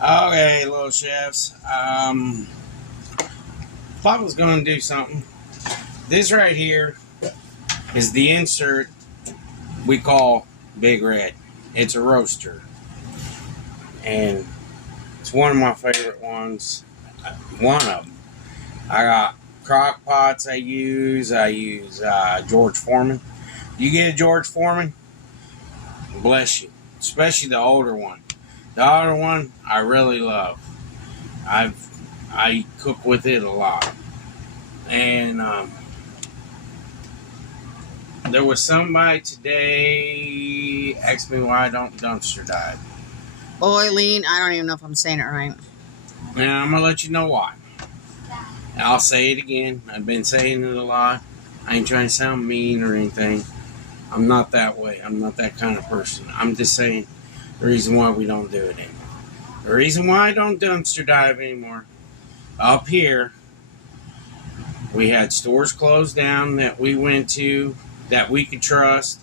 Okay, little chefs. Papa's gonna do something. This right here is the insert we call Big Red. It's a roaster, and it's one of my favorite ones. One of them. I got Crockpots. I use George Foreman. You get a George Foreman, bless you. Especially the older one. The older one I really love. I cook with it a lot. And there was somebody today asked me why I don't dumpster dive. Boiling, I don't even know if I'm saying it right. And I'm going to let you know why. And I'll say it again. I've been saying it a lot. I ain't trying to sound mean or anything. I'm not that way. I'm not that kind of person. I'm just saying the reason why we don't do it anymore. The reason why I don't dumpster dive anymore. Up here, we had stores closed down that we went to that we could trust.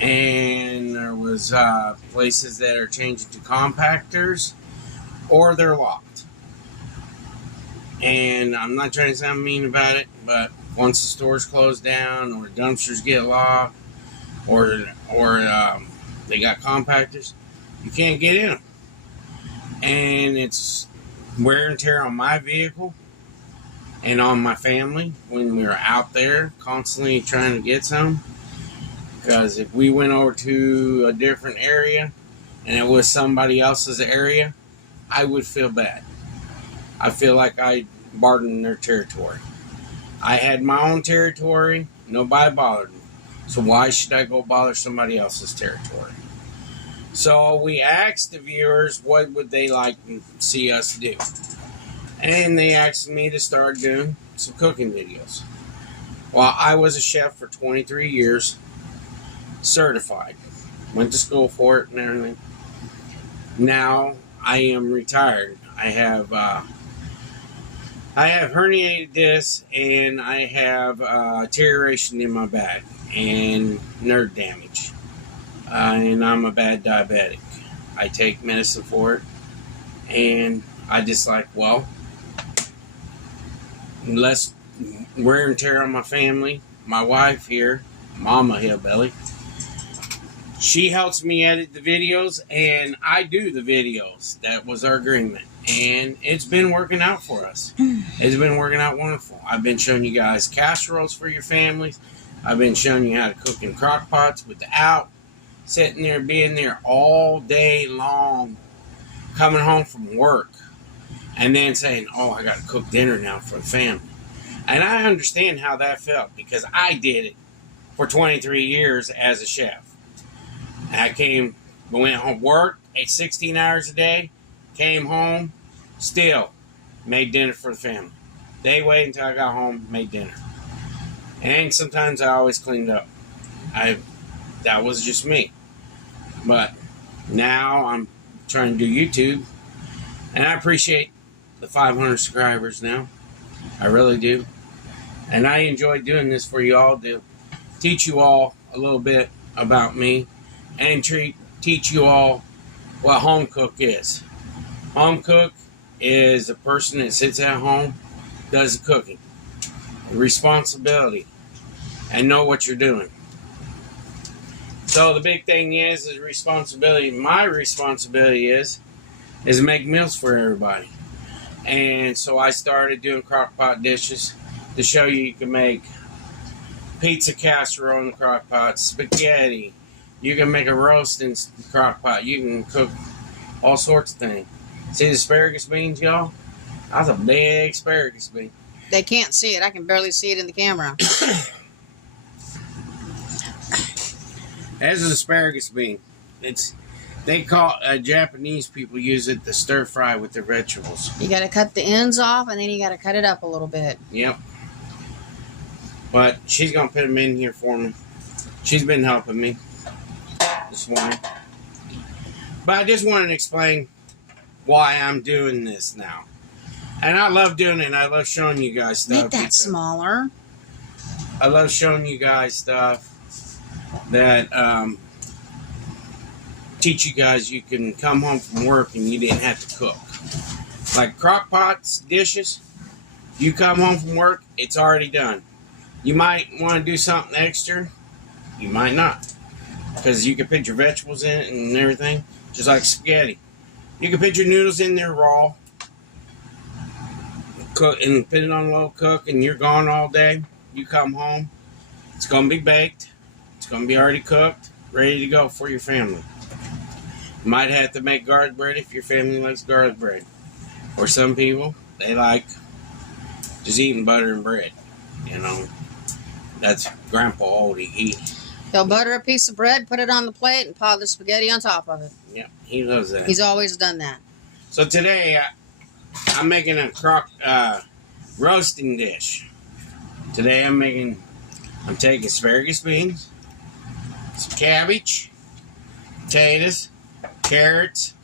And there was places that are changing to compactors or they're locked. And I'm not trying to sound mean about it, but once the stores close down or dumpsters get locked or they got compactors, you can't get in them. And it's wear and tear on my vehicle and on my family when we were out there constantly trying to get some. Because if we went over to a different area and it was somebody else's area, I would feel bad. I feel like I barred in their territory. I had my own territory. Nobody bothered me. So why should I go bother somebody else's territory? So we asked the viewers what would they like to see us do. And they asked me to start doing some cooking videos. Well, I was a chef for 23 years, certified. Went to school for it and everything. Now I am retired. I have herniated disc and I have deterioration in my back and nerve damage. And I'm a bad diabetic. I take medicine for it. And I just like, well, less wear and tear on my family. My wife here, Mama Hillbilly, she helps me edit the videos and I do the videos. That was our agreement. And it's been working out for us. It's been working out wonderful. I've been showing you guys casseroles for your families. I've been showing you how to cook in crock pots without sitting there, being there all day long, coming home from work, and then saying, oh, I got to cook dinner now for the family. And I understand how that felt because I did it for 23 years as a chef. And went home, worked, ate 16 hours a day, came home, still made dinner for the family. They waited until I got home, made dinner. And sometimes I always cleaned up. That was just me. But now I'm trying to do YouTube. And I appreciate the 500 subscribers now. I really do. And I enjoy doing this for you all to teach you all a little bit about me and teach you all what home cook is. Home cook is a person that sits at home, does the cooking. Responsibility. And know what you're doing. So the big thing is responsibility. My responsibility is to make meals for everybody. And so I started doing crockpot dishes to show you can make pizza casserole in the crockpot, spaghetti. You can make a roast in the crockpot. You can cook all sorts of things. See the asparagus beans, y'all? That's a big asparagus bean. They can't see it. I can barely see it in the camera. That's an asparagus bean. They call Japanese people use it to stir fry with their vegetables. You got to cut the ends off, and then you got to cut it up a little bit. Yep. But she's gonna put them in here for me. She's been helping me this morning. But I just wanted to explain why I'm doing this now. And I love doing it. I love showing you guys stuff. Make that smaller. I love showing you guys stuff that teach you guys you can come home from work and you didn't have to cook. Like Crockpot's dishes, you come home from work, it's already done. You might want to do something extra, you might not, because you can put your vegetables in it and everything, just like spaghetti. You can put your noodles in there raw, cook and put it on low cook, and you're gone all day. You come home, it's going to be baked, it's going to be already cooked, ready to go for your family. You might have to make garlic bread if your family likes garlic bread. Or some people, they like just eating butter and bread. You know, that's Grandpa Oldie. He'll butter a piece of bread, put it on the plate, and pile the spaghetti on top of it. Yeah, he loves that. He's always done that. So today, I'm making a roasting dish. Today I'm taking asparagus beans, some cabbage, potatoes, carrots,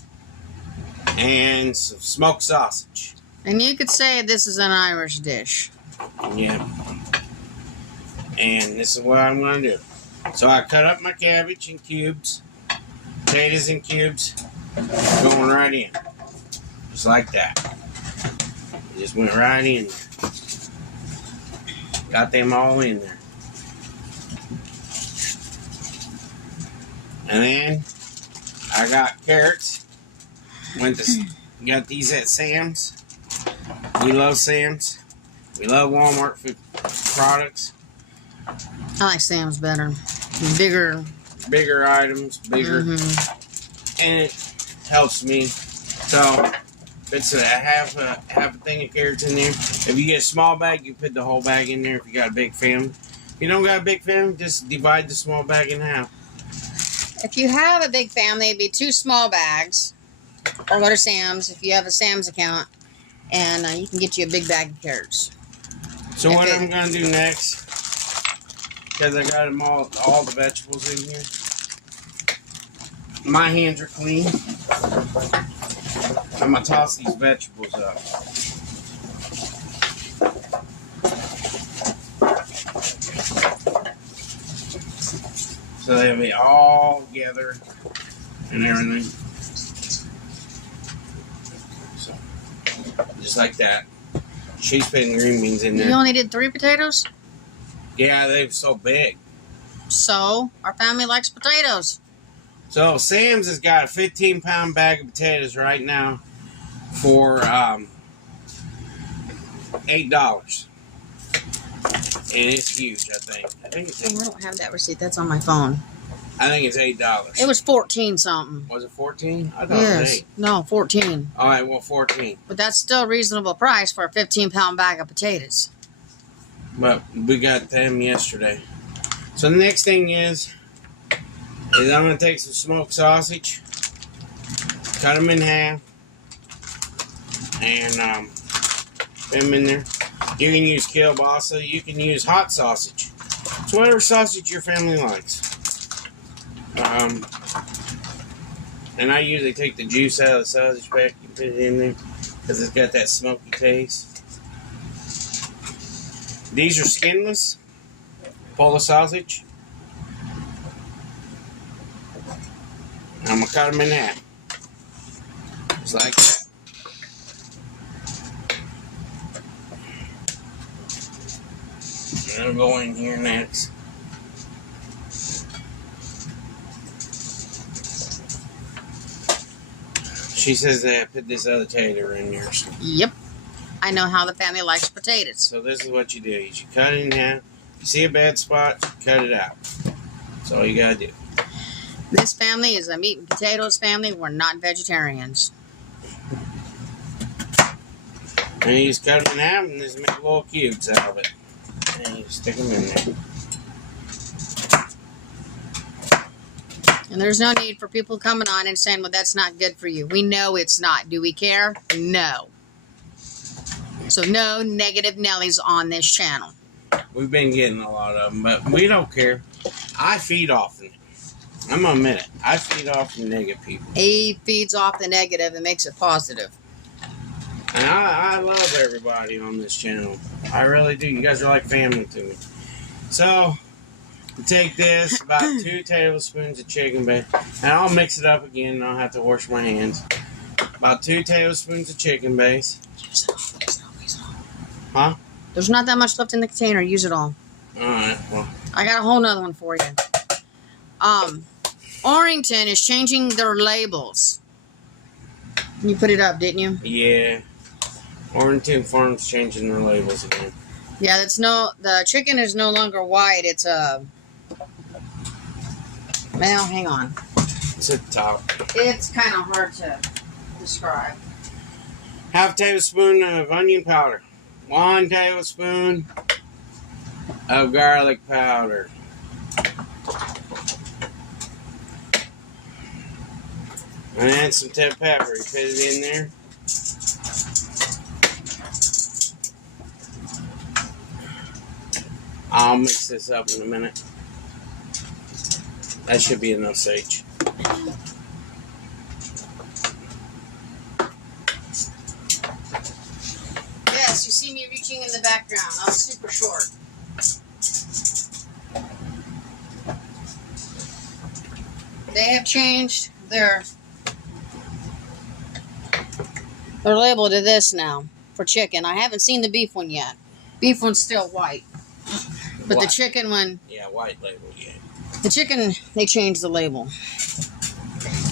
and some smoked sausage. And you could say this is an Irish dish. Yeah. And this is what I'm going to do. So I cut up my cabbage in cubes, potatoes in cubes, going right in. Just like that. It just went right in there. Got them all in there. And then I got carrots. Got these at Sam's. We love Sam's. We love Walmart food products. I like Sam's better. Bigger items, bigger. And it helps me. So, if it's a half a thing of carrots in there. If you get a small bag, you put the whole bag in there if you got a big family. If you don't got a big family, just divide the small bag in half. If you have a big family, it'd be 2 small bags. Or go to Sam's if you have a Sam's account. And you can get you a big bag of carrots. So what I'm going to do next, because I got them all the vegetables in here. My hands are clean. I'm going to toss these vegetables up. So they'll be all together and everything. So, just like that. She's putting green beans in there. You only did 3 potatoes? Yeah, they're so big. So, our family likes potatoes. So, Sam's has got a 15-pound bag of potatoes right now for $8. And it's huge, I think. I don't have that receipt. That's on my phone. I think it's $8. It was 14 something. Was it 14? I thought it was 8. No, 14. All right, well, 14. But that's still a reasonable price for a 15-pound bag of potatoes. But we got them yesterday. So the next thing is I'm going to take some smoked sausage, cut them in half, and put them in there. You can use kielbasa. You can use hot sausage. It's whatever sausage your family likes. And I usually take the juice out of the sausage pack and put it in there because it's got that smoky taste. These are skinless, Polish sausage. I'm going to cut them in half. Just like that. And I'll go in here next. She says that I put this other tater in there. So. Yep. I know how the family likes potatoes. So this is what you do. You cut it in half. You see a bad spot, cut it out. That's all you gotta do. This family is a meat and potatoes family. We're not vegetarians. And you just cut them in half and just make little cubes out of it. And you stick them in there. And there's no need for people coming on and saying, well, that's not good for you. We know it's not. Do we care? No. So no negative Nellies on this channel. We've been getting a lot of them, but we don't care. I feed off them. I'm going to admit it. I feed off the negative people. He feeds off the negative and makes it positive. And I love everybody on this channel. I really do. You guys are like family to me. So, Take this, about 2 tablespoons of chicken base, and I'll mix it up again and I'll have to wash my hands. About 2 tablespoons of chicken base. Use it all. Use it all. Use it all. Huh? There's not that much left in the container. Use it all. Alright, well. I got a whole nother one for you. Orrington is changing their labels. You put it up, didn't you? Yeah. Orrington Farms changing their labels again. Yeah, the chicken is no longer white. It's a. Well, hang on. It's at the top. It's kind of hard to describe. Half tablespoon of onion powder. 1 tablespoon of garlic powder. And some pepper. You put it in there. I'll mix this up in a minute. That should be enough sage. Yes, you see me reaching in the background. I'm super short. They have changed their label to this now for chicken. I haven't seen the beef one yet. Beef one's still white. But White. the chicken one... Yeah, white label, yeah. The chicken, they changed the label.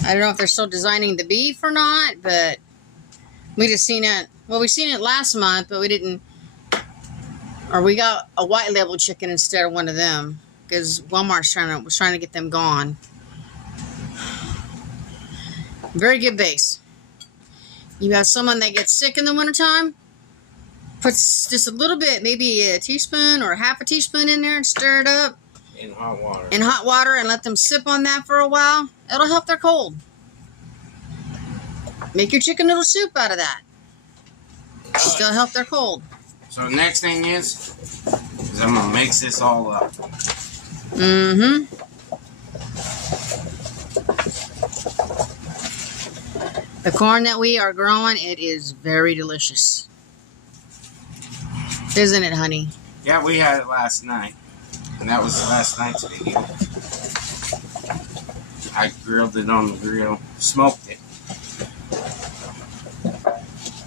I don't know if they're still designing the beef or not, but we just seen it. Well, we seen it last month, but we didn't... Or we got a white label chicken instead of one of them. Because Walmart's was trying to get them gone. Very good base. You have someone that gets sick in the wintertime, puts just a little bit, maybe a teaspoon or half a teaspoon in there and stir it up. In hot water. In hot water and let them sip on that for a while. It'll help their cold. Make your chicken noodle soup out of that. Still help their cold. So the next thing is I'm going to mix this all up. Mm-hmm. The corn that we are growing, it is very delicious. Isn't it, honey? Yeah, we had it last night. And that was last night's video. I grilled it on the grill. Smoked it.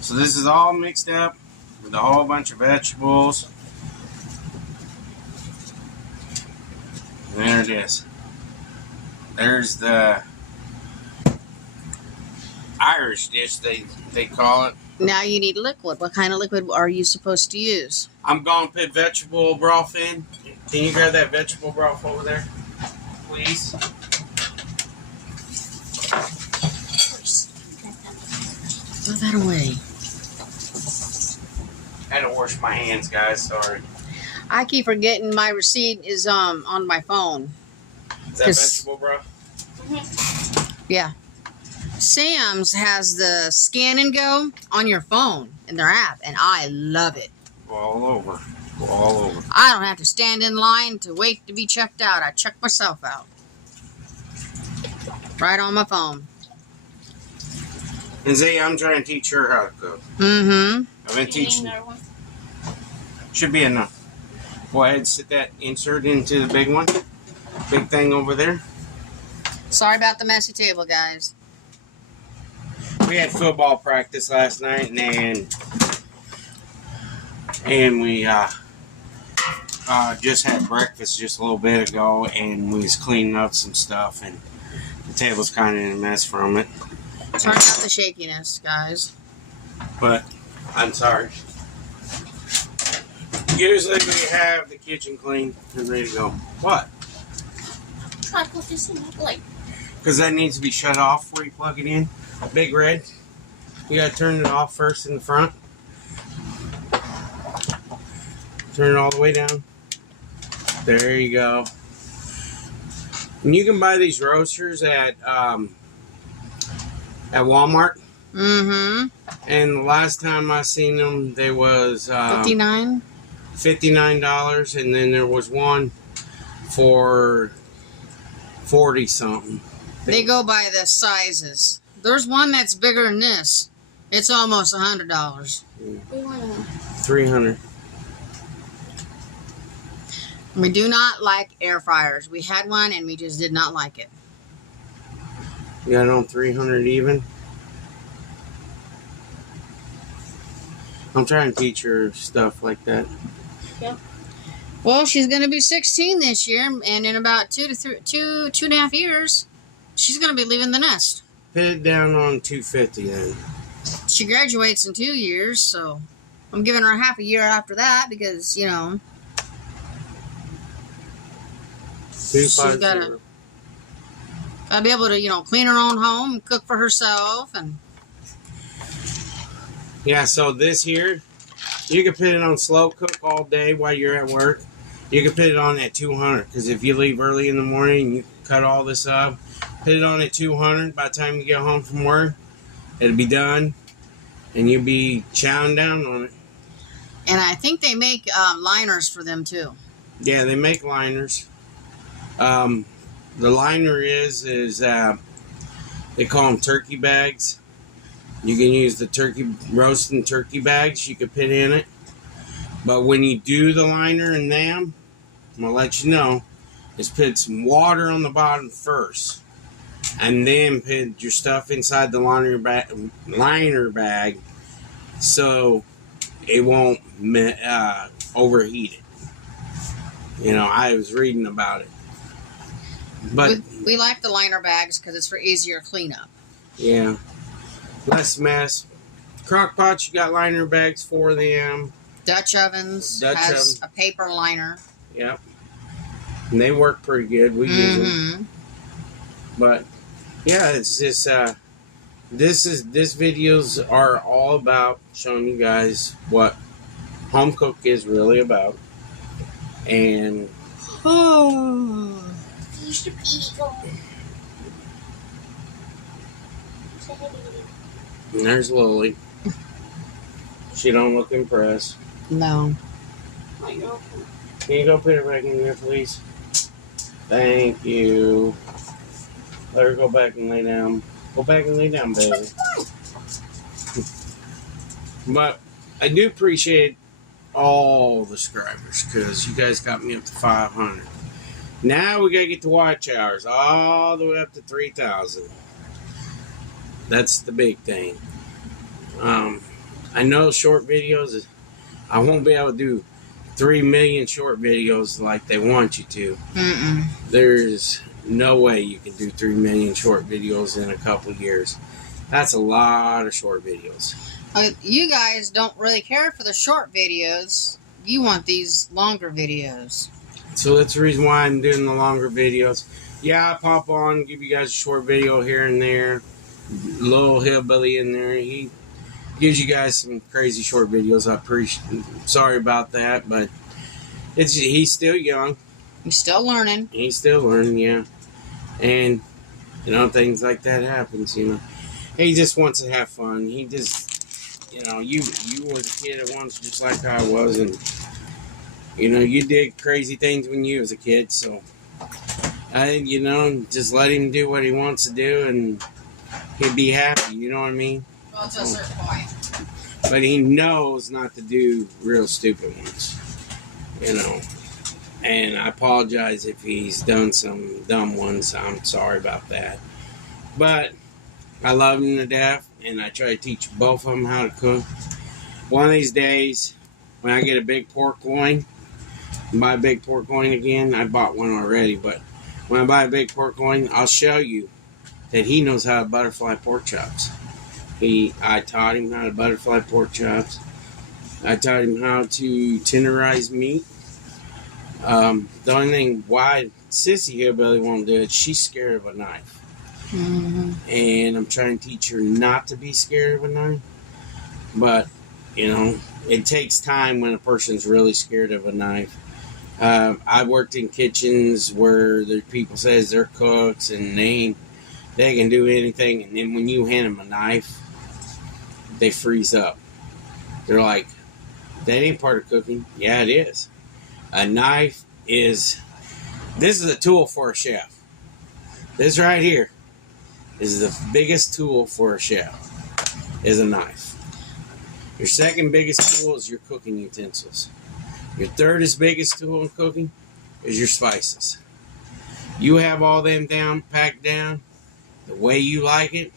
So this is all mixed up with a whole bunch of vegetables. And there it is. There's the Irish dish, they call it. Now you need liquid. What kind of liquid are you supposed to use? I'm going to put vegetable broth in. Can you grab that vegetable broth over there, please? Throw that away. I had to wash my hands, guys. Sorry. I keep forgetting my receipt is on my phone. Is that vegetable broth? Yeah. Sam's has the scan and go on your phone in their app, and I love it. All over. All over. I don't have to stand in line to wait to be checked out. I check myself out. Right on my phone. And Zay, I'm trying to teach her how to cook. Mm-hmm. I've been teaching. Should be enough. Go ahead and sit that insert into the big one. Big thing over there. Sorry about the messy table, guys. We had football practice last night, and we just had breakfast just a little bit ago, and we was cleaning up some stuff, and the table's kind of in a mess from it. Sorry about the shakiness, guys. But I'm sorry. Usually we have the kitchen clean and ready to go. What? Try to put this in my plate. Because that needs to be shut off before you plug it in. Big red. You gotta turn it off first in the front. Turn it all the way down. There you go. And you can buy these roasters at Walmart. Mm-hmm. And the last time I seen them, they was $59. $59, and then there was one for 40 something. They go by the sizes. There's one that's bigger than this. It's almost $100. 300. We do not like air fryers. We had one and we just did not like it. You got it on 300 even? I'm trying to teach her stuff like that. Yeah. Well, she's going to be 16 this year, and in about 2.5 years, she's going to be leaving the nest. Put it down on 250 then. She graduates in 2 years, so I'm giving her half a year after that because, you know, she's got to be able to, you know, clean her own home, cook for herself, and yeah, so this here, you can put it on slow cook all day while you're at work. You can put it on at 200 because if you leave early in the morning, you cut all this up. Put it on at 200. By the time you get home from work, it'll be done, and you'll be chowing down on it. And I think they make liners for them too. Yeah, they make liners. The liner is they call them turkey bags. You can use the roasting turkey bags you could put in it. But when you do the liner in them, I'm going to let you know, is put some water on the bottom first. And then put your stuff inside the liner bag so it won't overheat it. You know, I was reading about it. But we like the liner bags because it's for easier cleanup. Yeah. Less mess. Crockpots, you got liner bags for them. Dutch ovens has a paper liner. Yep. And they work pretty good. We use them. But yeah, it's just this videos are all about showing you guys what home cook is really about. And and there's Lily. She don't look impressed. No. Can you go put it back in there, please? Thank you. Let her go back and lay down. Go back and lay down, baby. But I do appreciate all the subscribers because you guys got me up to 500. Now we gotta get the watch hours all the way up to 3,000. That's the big thing. I know short videos, I won't be able to do 3 million short videos like they want you to. There's no way you can do 3 million short videos in a couple of years. That's a lot of short videos. You guys don't really care for the short videos. You want these longer videos. So that's the reason why I'm doing the longer videos. Yeah, I pop on, give you guys a short video here and there. Little hillbilly in there. He gives you guys some crazy short videos. I appreciate. Sorry about that, but he's still young. He's still learning. He's still learning, yeah. And you know, things like that happens. You know, he just wants to have fun. He just, you know, you was a kid at once, just like I was, and you know, you did crazy things when you was a kid. So you know, just let him do what he wants to do, and he'll be happy. You know what I mean? Well, to a certain point. But he knows not to do real stupid ones, you know. And I apologize if he's done some dumb ones. I'm sorry about that. But I love him to death, and I try to teach both of them how to cook. One of these days, when I get a big pork loin, buy a big pork loin again. I bought one already, but when I buy a big pork loin, I'll show you that he knows how to butterfly pork chops. I taught him how to butterfly pork chops. I taught him how to tenderize meat. The only thing why Sissy Hillbilly won't do it, she's scared of a knife. And I'm trying to teach her not to be scared of a knife. But, you know, it takes time when a person's really scared of a knife. I worked in kitchens where the people says they're cooks and they can do anything, and then when you hand them a knife, they freeze up. They're like, that ain't part of cooking. Yeah, it is. A knife this is a tool for a chef. This right here is the biggest tool for a chef, is a knife. Your second biggest tool is your cooking utensils. Your third biggest tool in cooking is your spices. You have all them down, packed down, the way you like it.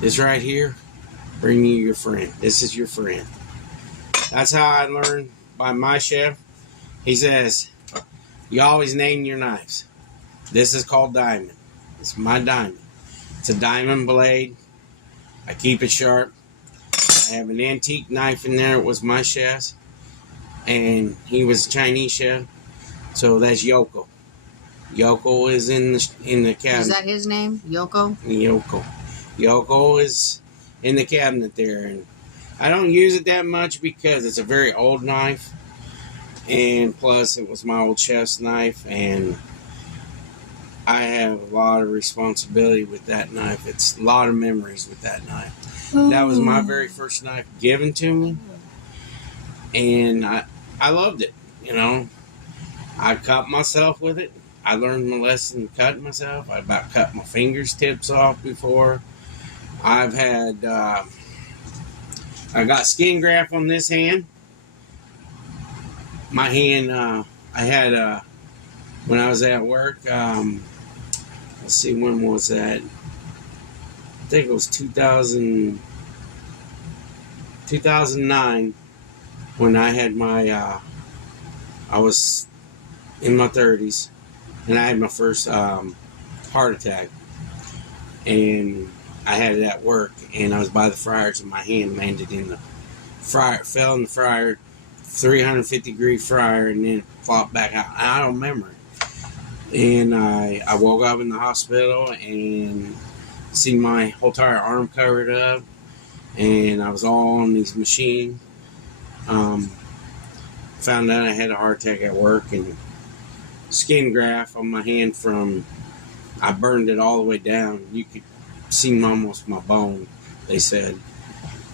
This right here, bring you your friend. This is your friend. That's how I learned by my chef. He says, you always name your knives. This is called diamond. It's my diamond. It's a diamond blade. I keep it sharp. I have an antique knife in there. It was my chef's. And he was a Chinese chef. So that's Yoko. Yoko is in the cabinet. Is that his name? Yoko? Yoko. Yoko is in the cabinet there. And I don't use it that much because it's a very old knife. And plus, it was my old chef's knife. And I have a lot of responsibility with that knife. It's a lot of memories with that knife. Ooh. That was my very first knife given to me. And I loved it, you know. I cut myself with it. I learned my lesson cutting myself. I about cut my fingers tips off before. I've had, I got skin graft on this hand. My hand, I had, when I was at work, let's see, when was that? I think it was 2009 when I had my, I was in my 30s and I had my first heart attack. And I had it at work and I was by the fryers and my hand landed in the fryer, fell in the fryer, 350-degree fryer, and then flopped back out. I don't remember it. And I woke up in the hospital and see my whole entire arm covered up, and I was all on these machines. Found out I had a heart attack at work, and skin graft on my hand from, I burned it all the way down. You could see almost my bone, they said,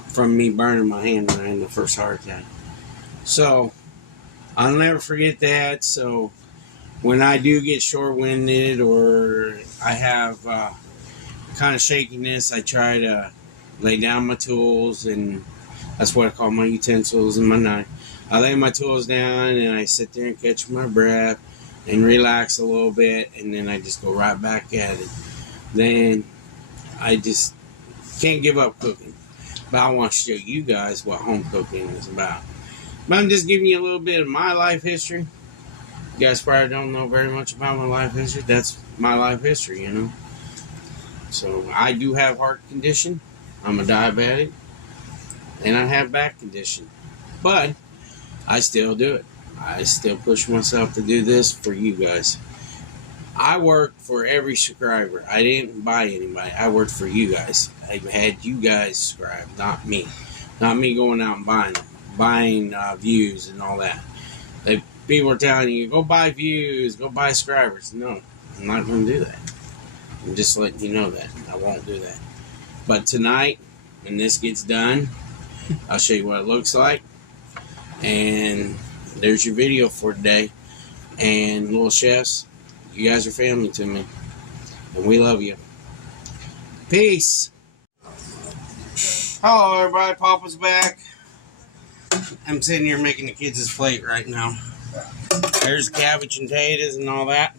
from me burning my hand when I had the first heart attack. So I'll never forget that. So when I do get short-winded or I have kind of shakiness, I try to lay down my tools, and that's what I call my utensils and my knife. I lay my tools down and I sit there and catch my breath and relax a little bit, and then I just go right back at it. Then I just can't give up cooking. But I want to show you guys what home cooking is about. But I'm just giving you a little bit of my life history. You guys probably don't know very much about my life history. That's my life history, you know. So I do have heart condition. I'm a diabetic. And I have back condition. But I still do it. I still push myself to do this for you guys. I work for every subscriber. I didn't buy anybody. I worked for you guys. I had you guys subscribe, not me. Not me going out and buying views and all that. People are telling you, go buy views, go buy subscribers. No, I'm not going to do that. I'm just letting you know that. I won't do that. But tonight, when this gets done, I'll show you what it looks like. And there's your video for today. And little chefs, you guys are family to me. And we love you. Peace. Hello everybody, Papa's back. I'm sitting here making the kids' plate right now. There's cabbage and potatoes and all that.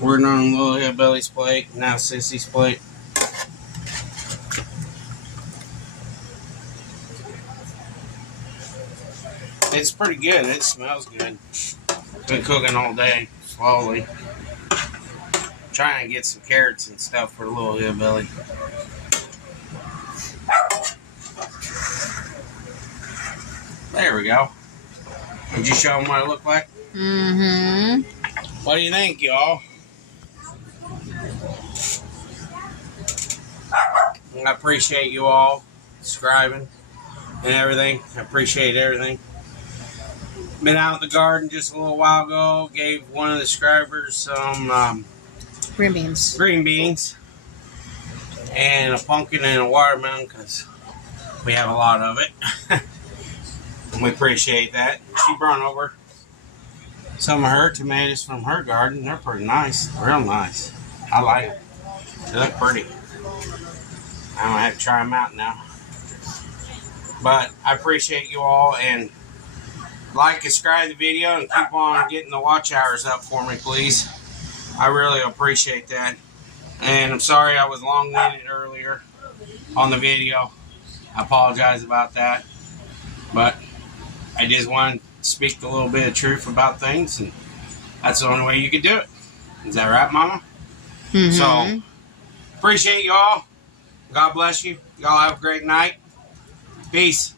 Working on little hillbilly's plate, now Sissy's plate. It's pretty good. It smells good. Been cooking all day, slowly. Trying to get some carrots and stuff for the little hillbilly. There we go. Did you show them what it looked like? Mm-hmm. What do you think, y'all? I appreciate you all subscribing and everything. I appreciate everything. Been out in the garden just a little while ago. Gave one of the subscribers some green beans. Green beans. And a pumpkin and a watermelon because we have a lot of it. We appreciate that. She brought over some of her tomatoes from her garden. They're pretty nice. Real nice. I like them. They look pretty. I'm going to have to try them out now. But I appreciate you all, and like, subscribe the video, and keep on getting the watch hours up for me, please. I really appreciate that. And I'm sorry I was long-winded earlier on the video. I apologize about that. But I just want to speak a little bit of truth about things, and that's the only way you can do it. Is that right, Mama? Mm-hmm. So, appreciate you all. God bless you. Y'all have a great night. Peace.